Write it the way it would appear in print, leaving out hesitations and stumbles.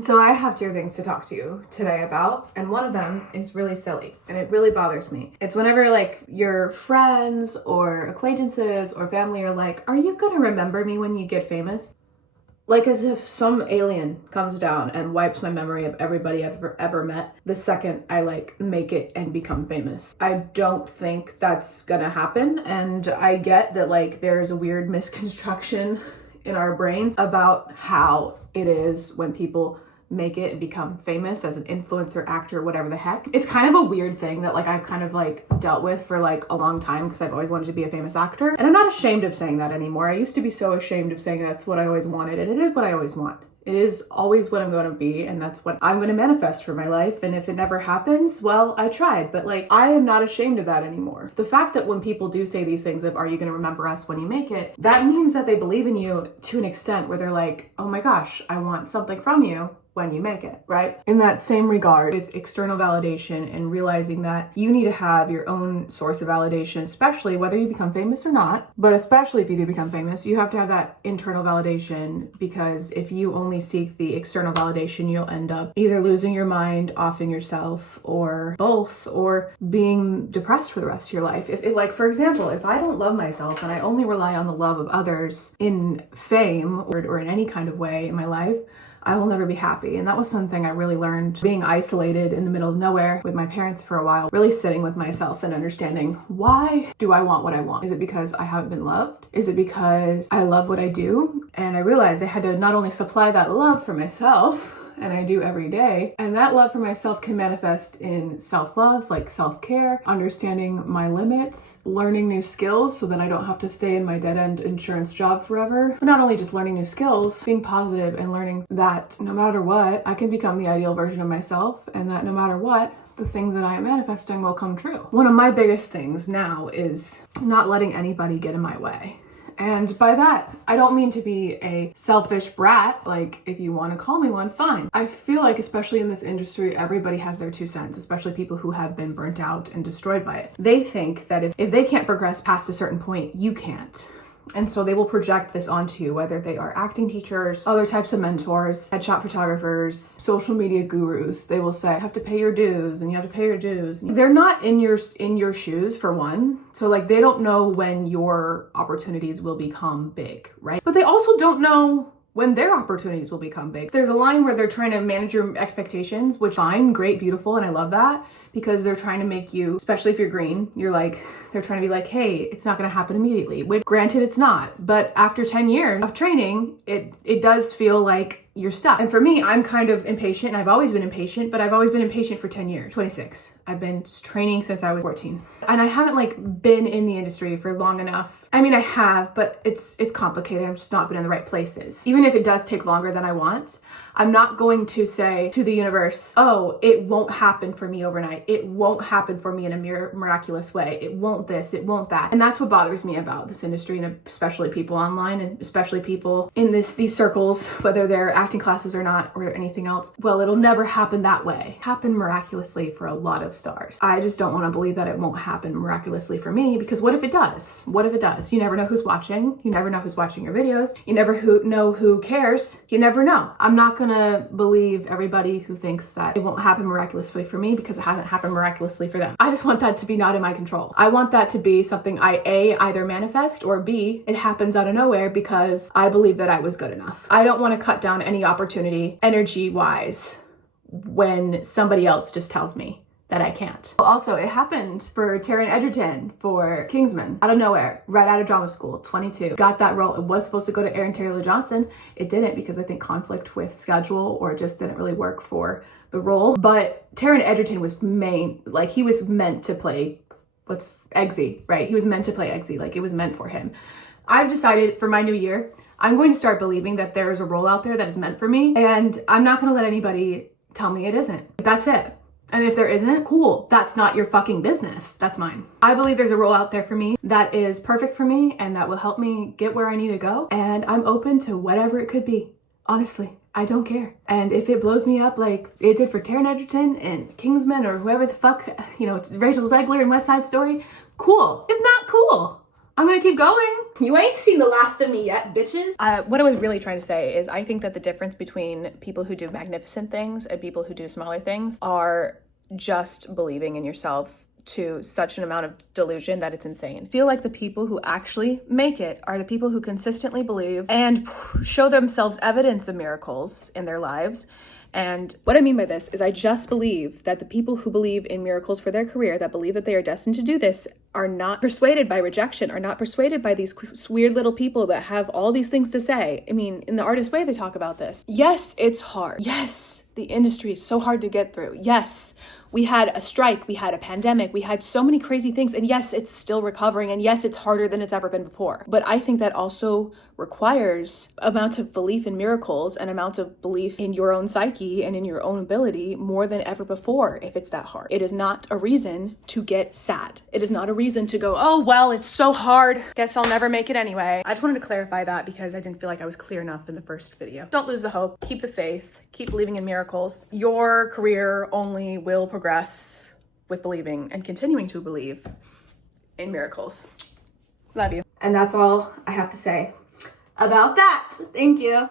So I have two things to talk to you today about, and one of them is really silly, and it really bothers me. It's whenever like your friends or acquaintances or family are like, are you gonna remember me when you get famous? Like as if some alien comes down and wipes my memory of everybody I've ever met the second I like make it and become famous. I don't think that's gonna happen, and I get that like there's a weird misconstruction in our brains about how it is when people make it and become famous as an influencer, actor, whatever the heck. It's kind of a weird thing that like I've kind of like dealt with for like a long time because I've always wanted to be a famous actor. And I'm not ashamed of saying that anymore. I used to be so ashamed of saying that's what I always wanted, and it is what I always want. It is always what I'm going to be, and that's what I'm going to manifest for my life. And if it never happens, well, I tried. But like, I am not ashamed of that anymore. The fact that when people do say these things of, are you going to remember us when you make it? That means that they believe in you to an extent where they're like, oh my gosh, I want something from you when you make it, right? In that same regard, with external validation and realizing that you need to have your own source of validation, especially whether you become famous or not, but especially if you do become famous, you have to have that internal validation, because if you only seek the external validation, you'll end up either losing your mind, offing yourself, or both, or being depressed for the rest of your life. If like, for example, if I don't love myself and I only rely on the love of others in fame or in any kind of way in my life, I will never be happy. And that was something I really learned being isolated in the middle of nowhere with my parents for a while, really sitting with myself and understanding, why do I want what I want? Is it because I haven't been loved? Is it because I love what I do? And I realized I had to not only supply that love for myself, and I do every day. And that love for myself can manifest in self-love, like self-care, understanding my limits, learning new skills so that I don't have to stay in my dead-end insurance job forever. But not only just learning new skills, being positive and learning that no matter what, I can become the ideal version of myself, and that no matter what, the things that I am manifesting will come true. One of my biggest things now is not letting anybody get in my way. And by that, I don't mean to be a selfish brat. Like, if you want to call me one, fine. I feel like, especially in this industry, everybody has their 2 cents, especially people who have been burnt out and destroyed by it. They think that if they can't progress past a certain point, you can't. And so they will project this onto you, whether they are acting teachers, other types of mentors, headshot photographers, social media gurus. They will say, you have to pay your dues and you have to pay your dues. They're not in your shoes, for one. So like, they don't know when your opportunities will become big, right? But they also don't know when their opportunities will become big. There's a line where they're trying to manage your expectations, which fine, great, beautiful, and I love that, because they're trying to make you, especially if you're green, they're trying to be like, hey, it's not gonna happen immediately, which granted it's not, but after 10 years of training, it does feel like you're stuck. And for me, I'm kind of impatient, and I've always been impatient, but I've always been impatient for 10 years, 26. I've been training since I was 14. And I haven't like been in the industry for long enough. I mean, I have, but it's complicated. I've just not been in the right places. Even if it does take longer than I want, I'm not going to say to the universe, oh, it won't happen for me overnight. It won't happen for me in a miraculous way. It won't this, it won't that. And that's what bothers me about this industry, and especially people online, and especially people in these circles, whether they're acting classes or not, or anything else. Well, it'll never happen that way. Happen miraculously for a lot of stars. I just don't want to believe that it won't happen miraculously for me, because what if it does? What if it does? You never know who's watching. You never know who's watching your videos. You never know who cares. You never know. I'm not gonna believe everybody who thinks that it won't happen miraculously for me because it hasn't happened miraculously for them. I just want that to be not in my control. I want that to be something I either manifest, or B, it happens out of nowhere because I believe that I was good enough. I don't want to cut down any opportunity energy-wise when somebody else just tells me that I can't. Also, it happened for Taron Egerton for Kingsman. Out of nowhere, right out of drama school, 22. Got that role. It was supposed to go to Aaron Taylor Johnson. It didn't, because I think conflict with schedule, or it just didn't really work for the role. But Taron Egerton was he was meant to play Eggsy, right? He was meant to play Eggsy, like it was meant for him. I've decided for my new year, I'm going to start believing that there is a role out there that is meant for me, and I'm not gonna let anybody tell me it isn't. That's it. And if there isn't, cool. That's not your fucking business. That's mine. I believe there's a role out there for me that is perfect for me and that will help me get where I need to go. And I'm open to whatever it could be. Honestly, I don't care. And if it blows me up like it did for Taron Egerton and Kingsman or whoever the fuck, it's Rachel Ziegler in West Side Story, cool. If not, cool. I'm gonna keep going. You ain't seen the last of me yet, bitches. What I was really trying to say is I think that the difference between people who do magnificent things and people who do smaller things are just believing in yourself to such an amount of delusion that it's insane. I feel like the people who actually make it are the people who consistently believe and show themselves evidence of miracles in their lives. And what I mean by this is I just believe that the people who believe in miracles for their career, that believe that they are destined to do this, are not persuaded by rejection, are not persuaded by these weird little people that have all these things to say. I mean, in the Artist Way, they talk about this. Yes, it's hard. Yes, the industry is so hard to get through. Yes, we had a strike, we had a pandemic, we had so many crazy things. And yes, it's still recovering. And yes, it's harder than it's ever been before. But I think that also requires amounts of belief in miracles and amount of belief in your own psyche and in your own ability more than ever before if it's that hard. It is not a reason to get sad. It is not a reason to go, oh, well, it's so hard. Guess I'll never make it anyway. I just wanted to clarify that because I didn't feel like I was clear enough in the first video. Don't lose the hope. Keep the faith. Keep believing in miracles. Your career only will progress with believing and continuing to believe in miracles. Love you. And that's all I have to say about that. Thank you.